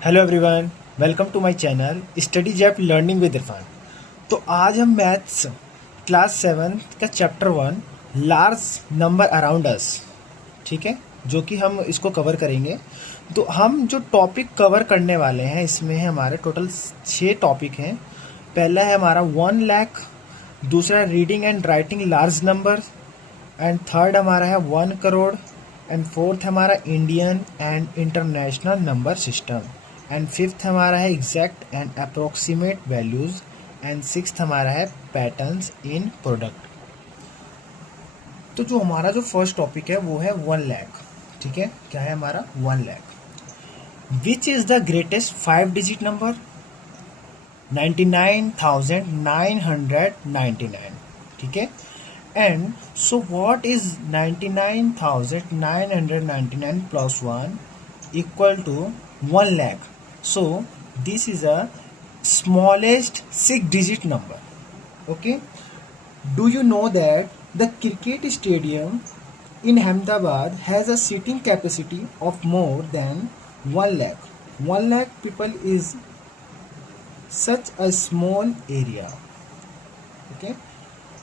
Hello everyone, welcome to my channel study zap learning with Irfan. तो आज हम maths class 7 का chapter 1 large number around us, ठीक है, जो कि हम इसको कवर करेंगे। तो हम जो टॉपिक कवर करने वाले हैं इसमें है हमारे टोटल 6 टॉपिक हैं। पहला है हमारा 1 लाख, दूसरा reading and writing large number, and third हमारा है 1 करोड़, एंड फोर्थ हमारा Indian and international number system, and fifth हमारा है exact and approximate values, and sixth हमारा है पैटर्न्स इन प्रोडक्ट। तो जो हमारा जो फर्स्ट टॉपिक है वो है 1 लाख, ठीक है। क्या है हमारा 1 lakh? Which is the greatest 5 digit number? 99,999, ठीक है। And so what is 99,999 plus 1 equal to 1 lakh? So this is a smallest 6 digit number. Okay. Do you know that the cricket stadium in Ahmedabad has a seating capacity of more than 1 lakh? 1 lakh people is such a small area. Okay.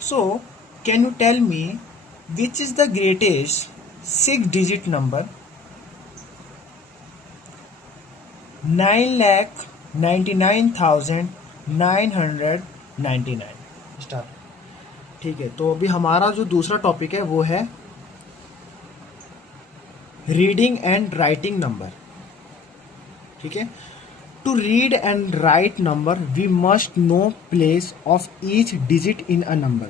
So can you tell me which is the greatest 6 digit number? 9,99,999 star, ठीक है। तो अभी हमारा जो दूसरा topic है वो है रीडिंग एंड राइटिंग नंबर, ठीक है। To read and write number we must know place of each digit in a number.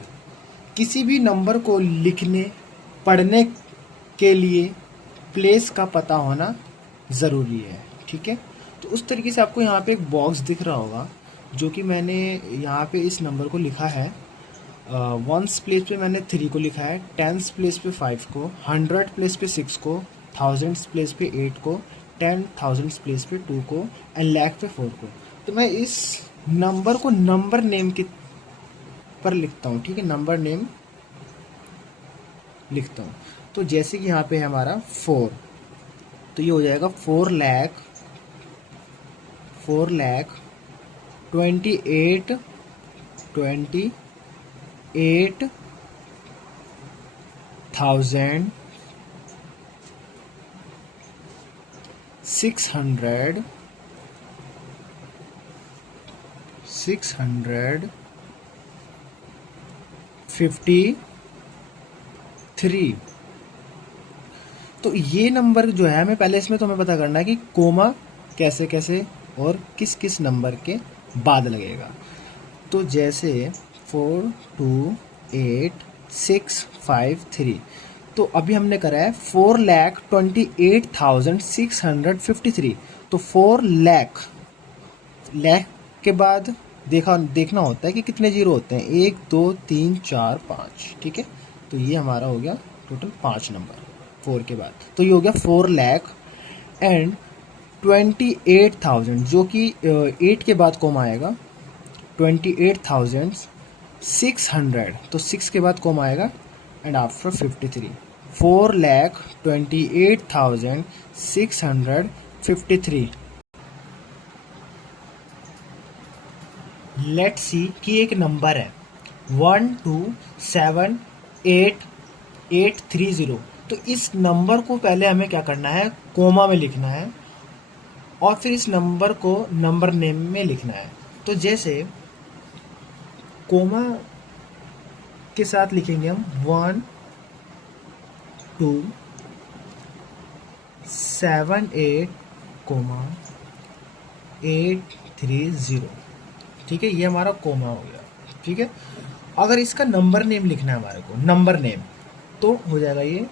किसी भी नंबर को लिखने पढ़ने के लिए प्लेस का पता होना ज़रूरी है, ठीक है। तो उस तरीके से आपको यहाँ पे एक बॉक्स दिख रहा होगा जो कि मैंने यहाँ पे इस नंबर को लिखा है। वंस प्लेस पे मैंने 3 को लिखा है, टेंस प्लेस पे 5 को, 100 प्लेस पे 6 को, थाउजेंड्स प्लेस पे 8 को, 10,000 प्लेस पे 2 को, एंड लाख पे 4 को। तो मैं इस नंबर को नंबर नेम के पर लिखता हूँ, ठीक है, नंबर नेम लिखता हूँ। तो जैसे कि यहाँ पे है हमारा 4, तो ये हो जाएगा 4 लाख 28,28,653। तो ये नंबर जो है हमें पहले इसमें तो हमें पता करना है कि कोमा कैसे कैसे और किस किस नंबर के बाद लगेगा। तो जैसे 428,653, तो अभी हमने करा है 4,28,653। तो 4 लाख के बाद देखना होता है कि कितने जीरो होते हैं, 1 2 3 4 5, ठीक है। तो ये हमारा हो गया टोटल 5 नंबर 4 के बाद। तो ये हो गया 4 लाख एंड 28,000, जो कि 8 के बाद कॉमा आएगा, 28,600, तो 6 के बाद कॉमा आएगा एंड आफ्टर 53, 4,28,653। लेट्स सी कि एक नंबर है 1278,830। तो इस नंबर को पहले हमें क्या करना है, कोमा में लिखना है और फिर इस नंबर को नंबर नेम में लिखना है। तो जैसे कोमा के साथ लिखेंगे हम 1278,830, ठीक है। ये हमारा कोमा हो गया, ठीक है। अगर इसका नंबर नेम लिखना है हमारे को, नंबर नेम, तो हो जाएगा ये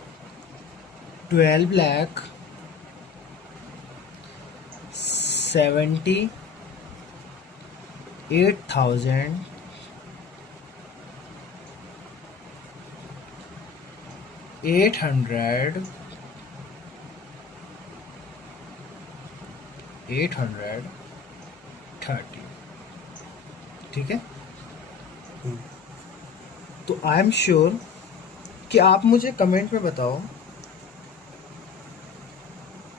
78,830, ठीक है। तो आई एम श्योर कि आप मुझे कमेंट में बताओ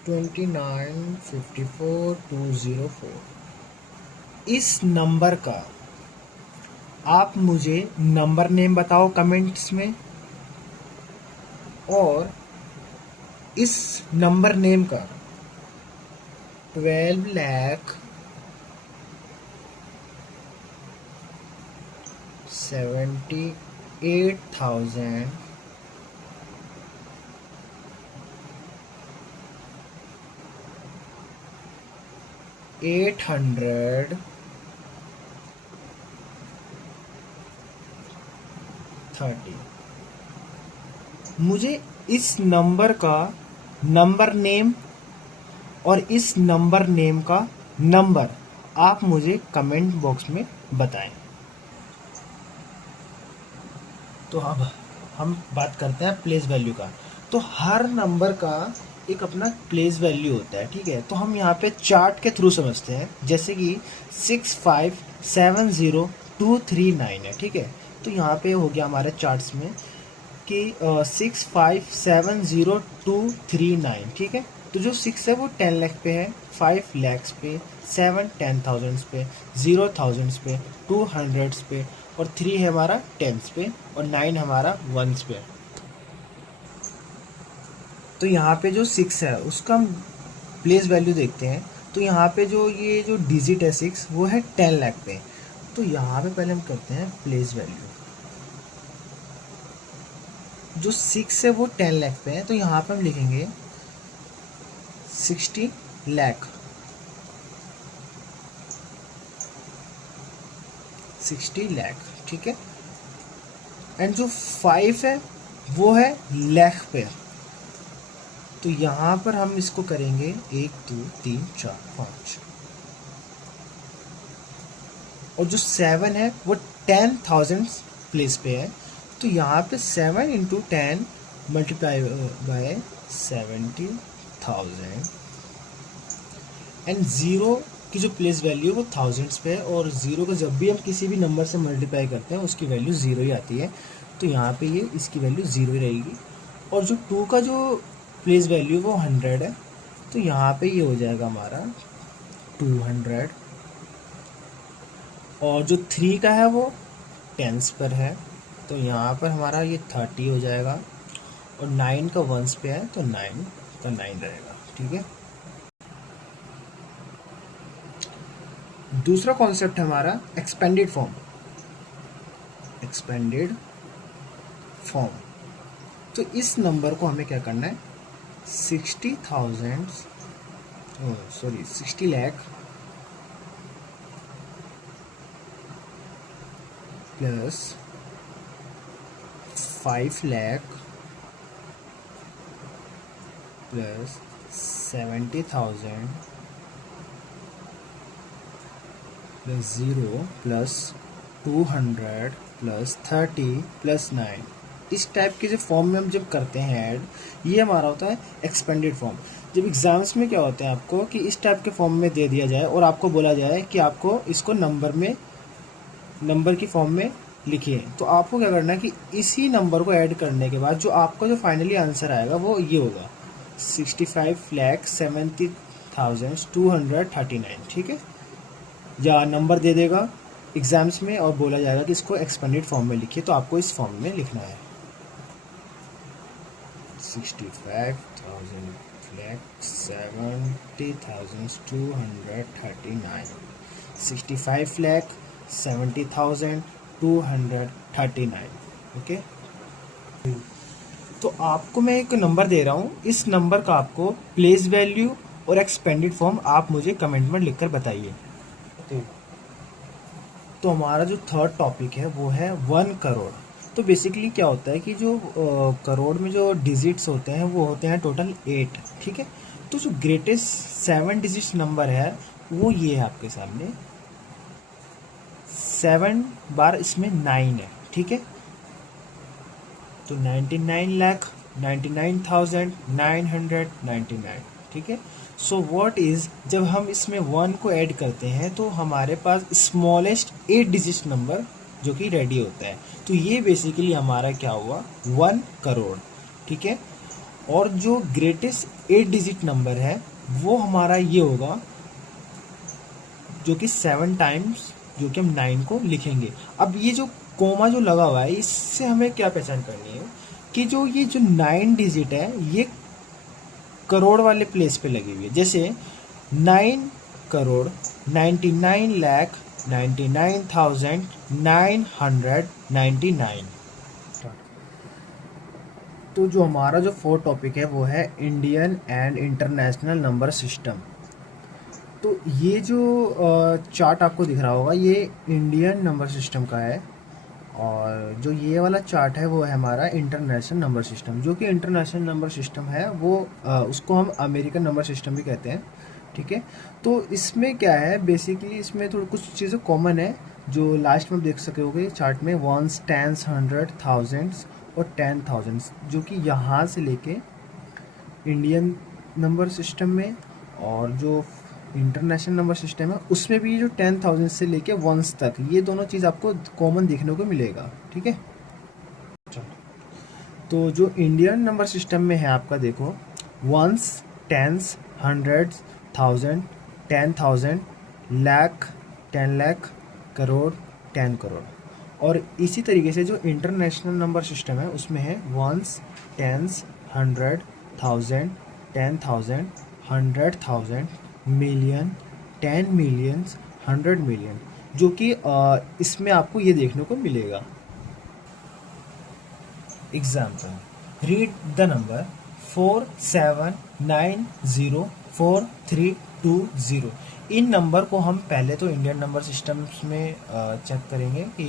29,54,204। इस नंबर का आप मुझे नंबर नेम बताओ कमेंट्स में, और इस नंबर नेम का 12,78,830। मुझे इस नंबर का नंबर नेम और इस नंबर नेम का नंबर आप मुझे कमेंट बॉक्स में बताएं। तो अब हम बात करते हैं प्लेस वैल्यू का। तो हर नंबर का एक अपना प्लेस वैल्यू होता है, ठीक है। तो हम यहाँ पे चार्ट के थ्रू समझते हैं, जैसे कि 6570239 है, ठीक है। तो यहाँ पे हो गया हमारे चार्ट्स में कि 6570239, ठीक है। तो जो 6 है वो 10 लाख पे है, 5 lakhs पे, 7 10,000 पे, 0,000 पे, 200 पे, और 3 है हमारा टेंस पे, और 9 हमारा वंस पे। तो यहाँ पे जो 6 है उसका हम प्लेस वैल्यू देखते हैं। तो यहाँ पे जो ये जो डिजिट है 6 वो है 10 लाख पे। तो यहाँ पे पहले हम करते हैं प्लेस वैल्यू। जो 6 है वो 10 लाख पे है, तो यहाँ पे हम लिखेंगे 60 लाख, 60 लाख, ठीक है। एंड जो 5 है वो है लाख पे। तो यहाँ पर हम इसको करेंगे 1 2 3 4 5। और जो 7 है वो 10,000 प्लेस पे है। तो यहाँ पे 7 into 10 multiply by 70,000। And zero की जो प्लेस वैल्यू है वो थाउजेंड्स पे है, और ज़ीरो को जब भी हम किसी भी नंबर से मल्टीप्लाई करते हैं उसकी वैल्यू ज़ीरो ही आती है। तो यहाँ पे ये इसकी वैल्यू ज़ीरो ही रहेगी। और जो 2 का जो प्लेस वैल्यू वो 100 है, तो यहाँ पे ये हो जाएगा हमारा 200। और जो 3 का है वो टेंस पर है, तो यहाँ पर हमारा ये 30 हो जाएगा। और 9 का वंस पे है, तो 9 का 9 रहेगा, ठीक है। दूसरा कॉन्सेप्ट है हमारा एक्सपेंडेड फॉर्म। एक्सपेंडेड फॉर्म, तो इस नंबर को हमें क्या करना है, 60 lakh plus 5 lakh plus 70,000 plus 0 plus 200 plus 30 plus 9। इस टाइप के जो फॉर्म में हम जब करते हैं ऐड, ये हमारा होता है एक्सपेंडेड फॉर्म। जब एग्जाम्स में क्या होता है आपको कि इस टाइप के फॉर्म में दे दिया जाए और आपको बोला जाए कि आपको इसको नंबर की फॉर्म में लिखिए, तो आपको क्या करना है कि इसी नंबर को ऐड करने के बाद जो आपका जो फाइनली आंसर आएगा वो ये होगा 65,70,239, ठीक है। या नंबर दे देगा एग्जाम्स में और बोला जाएगा कि इसको एक्सपेंडेड फॉर्म में लिखिए, तो आपको इस फॉर्म में लिखना है 65,70,239, 65,70,239, ओके। तो आपको मैं एक नंबर दे रहा हूँ, इस नंबर का आपको प्लेस वैल्यू और एक्सपेंडेड फॉर्म आप मुझे कमेंट में लिखकर बताइए। तो हमारा जो थर्ड टॉपिक है वो है 1 करोड़। तो बेसिकली क्या होता है कि जो करोड़ में जो डिजिट्स होते हैं वो होते हैं टोटल 8, ठीक है। तो जो ग्रेटेस्ट 7 डिजिट्स नंबर है वो ये है आपके सामने, 7 बार इसमें 9 है, ठीक है। तो 99,99,999, ठीक है। सो व्हाट इज, जब हम इसमें 1 को ऐड करते हैं तो हमारे पास स्मॉलेस्ट 8 डिजिट नंबर जो कि रेडी होता है। तो ये बेसिकली हमारा क्या हुआ, 1 करोड़, ठीक है। और जो ग्रेटेस्ट 8 डिजिट नंबर है वो हमारा ये होगा, जो कि 7 टाइम्स, जो कि हम 9 को लिखेंगे। अब ये जो कोमा जो लगा हुआ है, इससे हमें क्या पहचान करनी है कि जो ये जो 9 डिजिट है ये करोड़ वाले प्लेस पे लगी हुई है। जैसे 9 करोड़ 99,99,999। तो जो हमारा जो फोर्थ टॉपिक है वो है Indian and international number system. तो ये जो चार्ट आपको दिख रहा होगा ये इंडियन नंबर सिस्टम का है, और जो ये वाला चार्ट है वो है हमारा इंटरनेशनल नंबर सिस्टम। जो कि इंटरनेशनल नंबर सिस्टम है वो उसको हम अमेरिकन नंबर सिस्टम भी कहते हैं, ठीक है। तो इसमें क्या है, बेसिकली इसमें थोड़ी कुछ चीज़ें कॉमन है जो लास्ट में देख सकोगे चार्ट में, वंस, टेंस, हंड्रेड, थाउजेंड्स और 10,000, जो कि यहाँ से लेके इंडियन नंबर सिस्टम में, और जो इंटरनेशनल नंबर सिस्टम है उसमें भी जो 10,000 से लेके वंस तक, ये दोनों चीज़ आपको कॉमन देखने को मिलेगा, ठीक है। तो जो इंडियन नंबर सिस्टम में है आपका, देखो, ones, tens, hundreds, thousand, 10,000, lakh, 10 lakh, crore, 10 crore. और इसी तरीके से जो इंटरनेशनल नंबर सिस्टम है उसमें है ones, tens, hundred, thousand, 10,000, 100,000, million, 10 millions, 100 million, जो कि इसमें आपको ये देखने को मिलेगा। Example, read the number 47904320। इन नंबर को हम पहले तो इंडियन नंबर सिस्टम्स में चेक करेंगे कि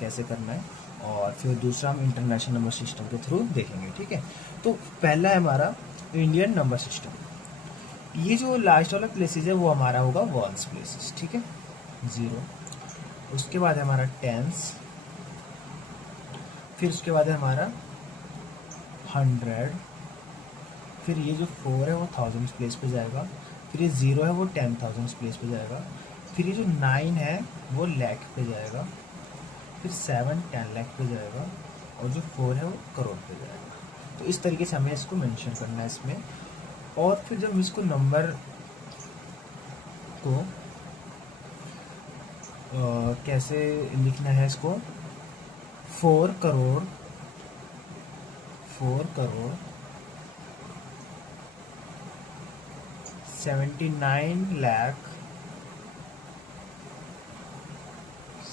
कैसे करना है, और फिर दूसरा हम इंटरनेशनल नंबर सिस्टम के थ्रू देखेंगे, ठीक है। तो पहला है हमारा इंडियन नंबर सिस्टम। ये जो लास्ट वाला प्लेसेस है वो हमारा होगा वंस प्लेसेस, ठीक है, 0। उसके बाद है हमारा टेंस, फिर उसके बाद है हमारा 100, फिर ये जो 4 है वो थाउजेंड प्लेस पे जाएगा, फिर ये 0 है वो 10,000 प्लेस पे जाएगा, फिर ये जो 9 है वो लाख पे जाएगा, फिर 7 10 लाख पे जाएगा, और जो 4 है वो करोड़ पे जाएगा। तो इस तरीके से हमें इसको मेंशन करना है इसमें। और फिर जब इसको नंबर को कैसे लिखना है, इसको 4 करोड़ 79 लाख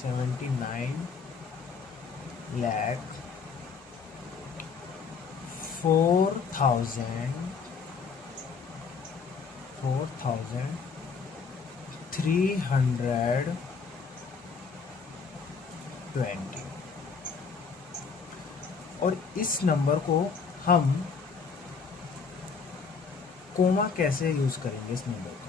4,320। और इस नंबर को हम कोमा कैसे यूज करेंगे इस नंबर को,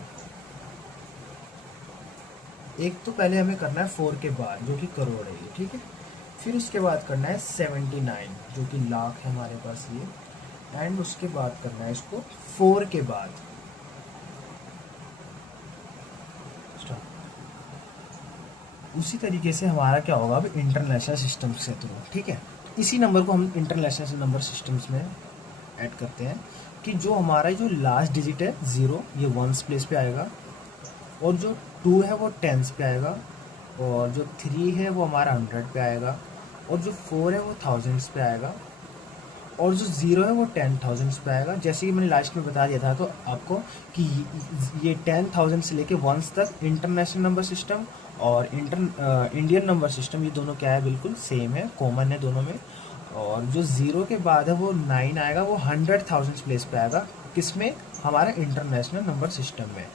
एक तो पहले हमें करना है 4 के बाद, जो कि करोड़ है ये, ठीक है। फिर उसके बाद करना है 79, जो कि लाख है हमारे पास ये, एंड उसके बाद करना है इसको 4 के बाद। उसी तरीके से हमारा क्या होगा अब इंटरनेशनल सिस्टम से थ्रू, ठीक है। इसी नंबर को हम इंटरनेशनल नंबर सिस्टम्स में ऐड करते हैं कि जो हमारा जो लास्ट डिजिट है 0, ये वंस प्लेस पे आएगा, और जो 2 है वो टेंस पे आएगा, और जो 3 है वो हमारा 100 पे आएगा, और जो 4 है वो थाउजेंड्स पे आएगा, और जो 0 है वो 10,000 पे आएगा। जैसे कि मैंने लास्ट में बता दिया था तो आपको कि ये 10,000 से लेके वंस तक इंटरनेशनल नंबर सिस्टम और इंडियन नंबर सिस्टम, ये दोनों क्या है, बिल्कुल सेम है, कॉमन है दोनों में। और जो 0 के बाद है वो 9 आएगा, वो 100,000 प्लेस पे आएगा, किसमें, हमारा इंटरनेशनल नंबर सिस्टम में।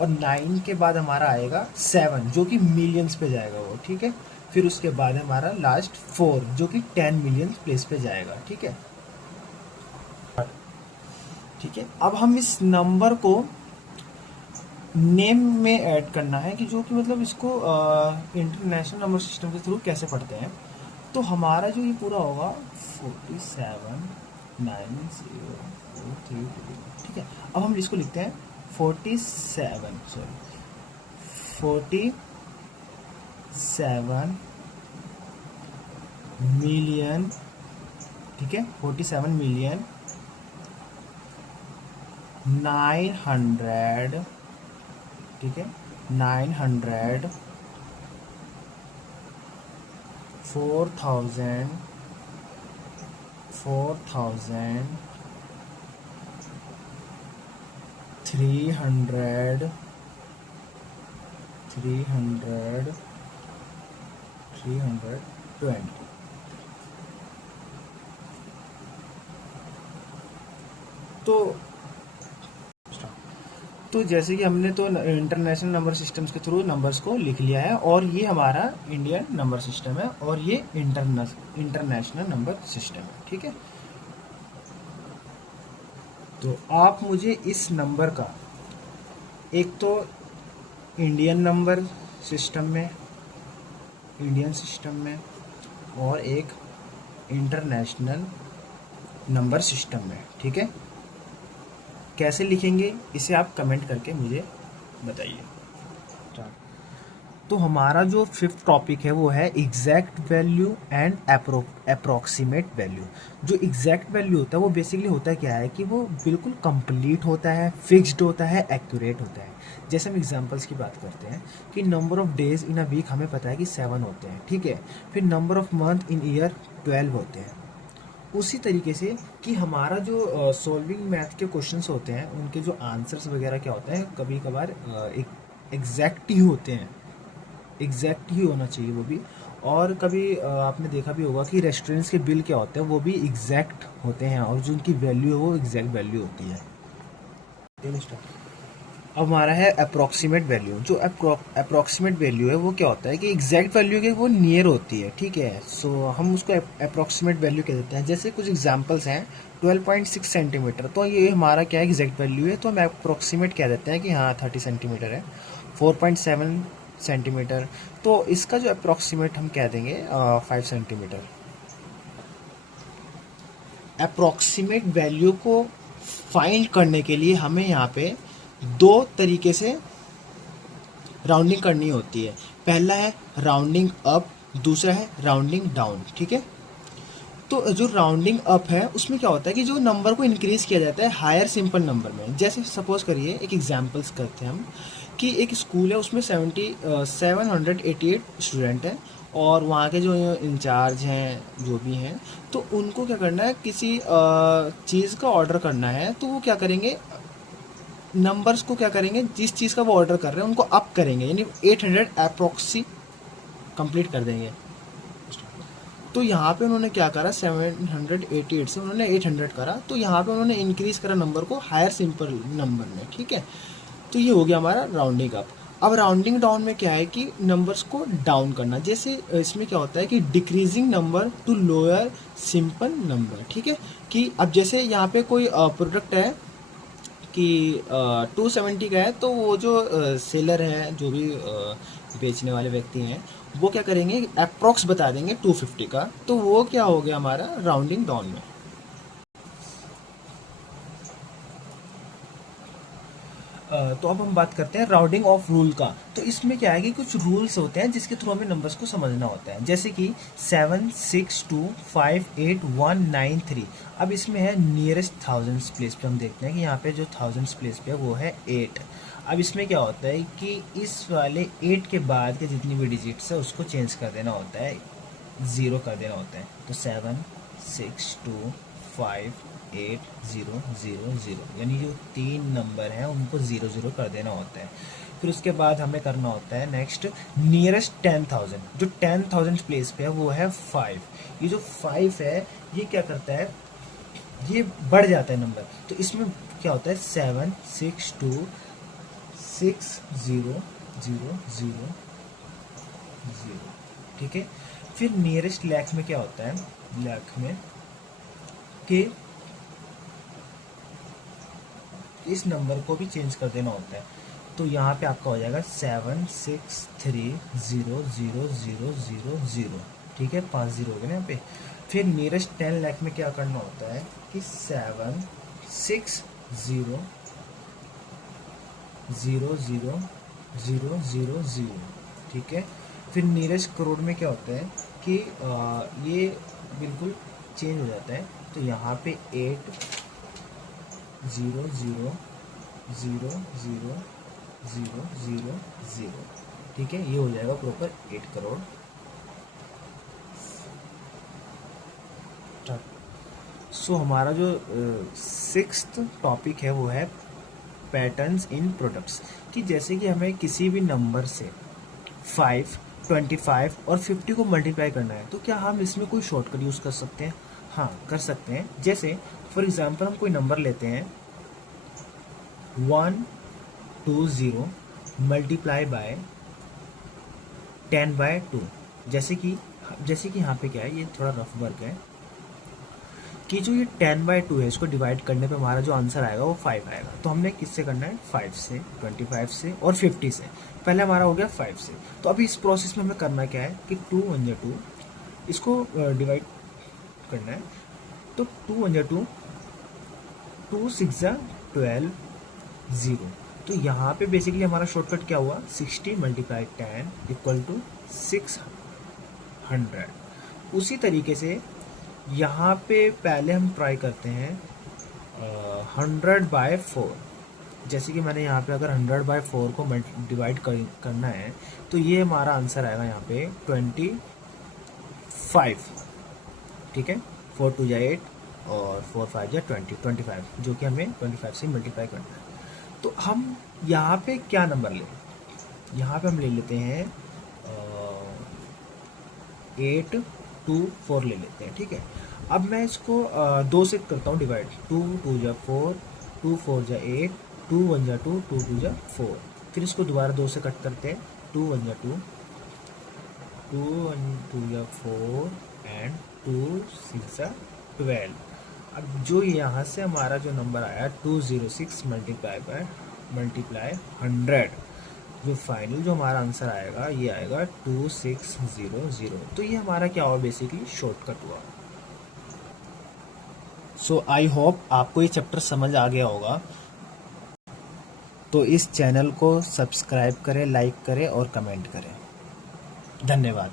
और 9 के बाद हमारा आएगा 7, जो कि मिलियंस पे जाएगा वो, ठीक है। फिर उसके बाद हमारा लास्ट 4, जो कि 10 मिलियन प्लेस पे जाएगा, ठीक है। ठीक है, अब हम इस नंबर को नेम में ऐड करना है कि जो कि मतलब इसको इंटरनेशनल नंबर सिस्टम के थ्रू कैसे पढ़ते हैं। तो हमारा जो ये पूरा होगा 479043, ठीक है। अब हम इसको लिखते हैं 47 मिलियन, ठीक है, 47 मिलियन 900, ठीक है, 900, 4000, 300, 320। तो जैसे कि हमने तो इंटरनेशनल नंबर सिस्टम्स के थ्रू नंबर्स को लिख लिया है, और ये हमारा इंडियन नंबर सिस्टम है, और ये इंटरनेशनल नंबर सिस्टम है, ठीक है। तो आप मुझे इस नंबर का, एक तो इंडियन नंबर सिस्टम में और एक इंटरनेशनल नंबर सिस्टम में, ठीक है, कैसे लिखेंगे इसे आप कमेंट करके मुझे बताइए। तो हमारा जो फिफ्थ टॉपिक है वो है exact value and approximate value. जो एग्जैक्ट वैल्यू होता है वो बेसिकली होता है क्या है कि वो बिल्कुल कंप्लीट होता है, फिक्स्ड होता है, एक्यूरेट होता है। जैसे हम एग्जांपल्स की बात करते हैं कि number of days in a week हमें पता है कि 7 होते हैं, ठीक है। फिर number of month in year 12 होते हैं। उसी तरीके से कि हमारा जो सॉल्विंग मैथ के क्वेश्चंस होते हैं उनके जो आंसर्स वगैरह क्या होते हैं, कभी कभार एग्जैक्ट ही होते हैं, एग्जैक्ट ही होना चाहिए वो भी। और कभी आपने देखा भी होगा कि रेस्टोरेंट्स के बिल क्या होते हैं वो भी एग्जैक्ट होते हैं, और जो उनकी वैल्यू है वो एग्जैक्ट वैल्यू होती है। अब हमारा है अप्रोक्सीमेट वैल्यू। जो अप्रोक्सीमेट वैल्यू है वो क्या होता है कि एग्जैक्ट वैल्यू के वो नियर होती है, ठीक है। सो हम उसको अप्रोक्सीमेट वैल्यू कह देते हैं। जैसे कुछ एग्जांपल्स हैं, 12.6 सेंटीमीटर, तो ये हमारा क्या है, एग्जैक्ट वैल्यू है, तो हम अप्रोक्सीमेट कह देते हैं कि हाँ 30 सेंटीमीटर है। 4.7 सेंटीमीटर, तो इसका जो अप्रोक्सीमेट हम कह देंगे 5 सेंटीमीटर। अप्रोक्सीमेट वैल्यू को फाइंड करने के लिए हमें यहाँ पे दो तरीके से राउंडिंग करनी होती है। पहला है राउंडिंग अप, दूसरा है राउंडिंग डाउन, ठीक है। तो जो राउंडिंग अप है उसमें क्या होता है कि जो नंबर को इंक्रीज किया जाता है हायर सिंपल नंबर में। जैसे सपोज करिए, एक एग्जांपल्स करते हैं हम कि एक स्कूल है, उसमें 788 स्टूडेंट हैं, और वहाँ के जो इंचार्ज हैं जो भी हैं, तो उनको क्या करना है, किसी चीज़ का ऑर्डर करना है, तो वो क्या करेंगे, नंबर्स को क्या करेंगे, जिस चीज़ का वो ऑर्डर कर रहे हैं उनको अप करेंगे, यानी 800 अप्रोक्सी कंप्लीट कर देंगे। तो यहाँ पे उन्होंने क्या करा, 788 से उन्होंने 800 करा, तो यहाँ पे उन्होंने इंक्रीज करा नंबर को हायर सिंपल नंबर में, ठीक है। तो ये हो गया हमारा राउंडिंग अप। अब राउंडिंग डाउन में क्या है कि नंबर्स को डाउन करना। जैसे इसमें क्या होता है कि decreasing number two lower simple number, ठीक है। कि अब जैसे यहाँ पे कोई प्रोडक्ट है कि 270 का है, तो वो जो सेलर है, जो भी बेचने वाले व्यक्ति हैं, वो क्या करेंगे, अप्रॉक्स बता देंगे 250 का, तो वो क्या हो गया हमारा राउंडिंग डाउन में। तो अब हम बात करते हैं राउंडिंग ऑफ रूल का। तो इसमें क्या है कि कुछ रूल्स होते हैं जिसके थ्रू हमें नंबर्स को समझना होता है। जैसे कि 76258 193। अब इसमें है नियरेस्ट थाउजेंड्स प्लेस पे, हम देखते हैं कि यहाँ पे जो थाउजेंड्स प्लेस पे है वो है 8। अब इसमें क्या होता है कि इस वाले 8 के बाद के जितनी भी डिजिट्स है उसको चेंज कर देना होता है, 0 कर देना होता है। तो 76258 0 0 0, यानी जो 3 नंबर हैं उनको 0 0 कर देना होता है। फिर उसके बाद हमें करना होता है नेक्स्ट नियरेस्ट 10,000। जो 10,000 प्लेस पे है वो है 5। ये जो 5 है ये क्या करता है, ये बढ़ जाता है नंबर। तो इसमें क्या होता है, 7626000, ठीक है। फिर नियरेस्ट लाख में क्या होता है, लाख में कि इस नंबर को भी चेंज कर देना होता है। तो यहाँ पे आपका हो जाएगा 7630000, ठीक है, 5 0 हो गए ना यहाँ पे। फिर नियरेस्ट 10 लाख में क्या करना होता है कि 7600000, ठीक है। फिर नियरेस्ट करोड़ में क्या होता है कि ये बिल्कुल चेंज हो जाता है। तो यहाँ पे 800 0 0 0 0 0। ठीक है, ये हो जाएगा प्रॉपर 8 करोड़। सो हमारा जो सिक्स्थ टॉपिक है वो है पैटर्न्स इन प्रोडक्ट्स, कि जैसे कि हमें किसी भी नंबर से 5, 25 और 50 को मल्टीप्लाई करना है, तो क्या हम इसमें कोई शॉर्टकट यूज़ कर सकते हैं? हाँ, कर सकते हैं। जैसे फॉर एग्जांपल हम कोई नंबर लेते हैं 120 मल्टीप्लाई बाय 10/2। जैसे कि यहाँ पे क्या है, ये थोड़ा रफ वर्क है कि जो ये 10/2 है, इसको डिवाइड करने पे हमारा जो आंसर आएगा वो 5 आएगा। तो हमने किससे करना है? 5 से, 25 से और 50 से। पहले हमारा हो गया 5 से। तो अभी इस प्रोसेस में हमें करना क्या है कि 2 1 जा 2, इसको डिवाइड करना है। तो 2 1 जा 2, 2 6 जा 12, 0। तो यहाँ पे बेसिकली हमारा शॉर्टकट क्या हुआ? 60 मल्टीप्लाई 10 इक्वल टू 600। उसी तरीके से यहाँ पे पहले हम ट्राई करते हैं 100/4। जैसे कि मैंने यहाँ पे अगर 100/4 को डिवाइड करना है, तो ये हमारा आंसर आएगा यहाँ पे 25। ठीक है, 4 2 जा 8 और 4 5 जा 25, जो कि हमें 25 से मल्टीप्लाई करना है। तो हम यहाँ पे क्या नंबर लें? यहाँ पे हम ले लेते हैं 8 2 4 ले लेते हैं। ठीक है, अब मैं इसको 2 से करता हूँ डिवाइड। 2 2 जा 4, 2 4 जा 8, 2 1 जा 2, 2 2 जा 4। फिर इसको दोबारा 2 से कट करते हैं। 2 1 जा 2, 2 1 2 जा 4 एंड 2 6 जा 12। अब जो यहाँ से हमारा जो नंबर आया 206 मल्टीप्लाई 100, जो फाइनल जो हमारा आंसर आएगा ये आएगा 2600। तो ये हमारा क्या हुआ? बेसिकली शॉर्टकट हुआ। सो आई होप आपको ये चैप्टर समझ आ गया होगा। तो इस चैनल को सब्सक्राइब करें, लाइक करें और कमेंट करें। धन्यवाद।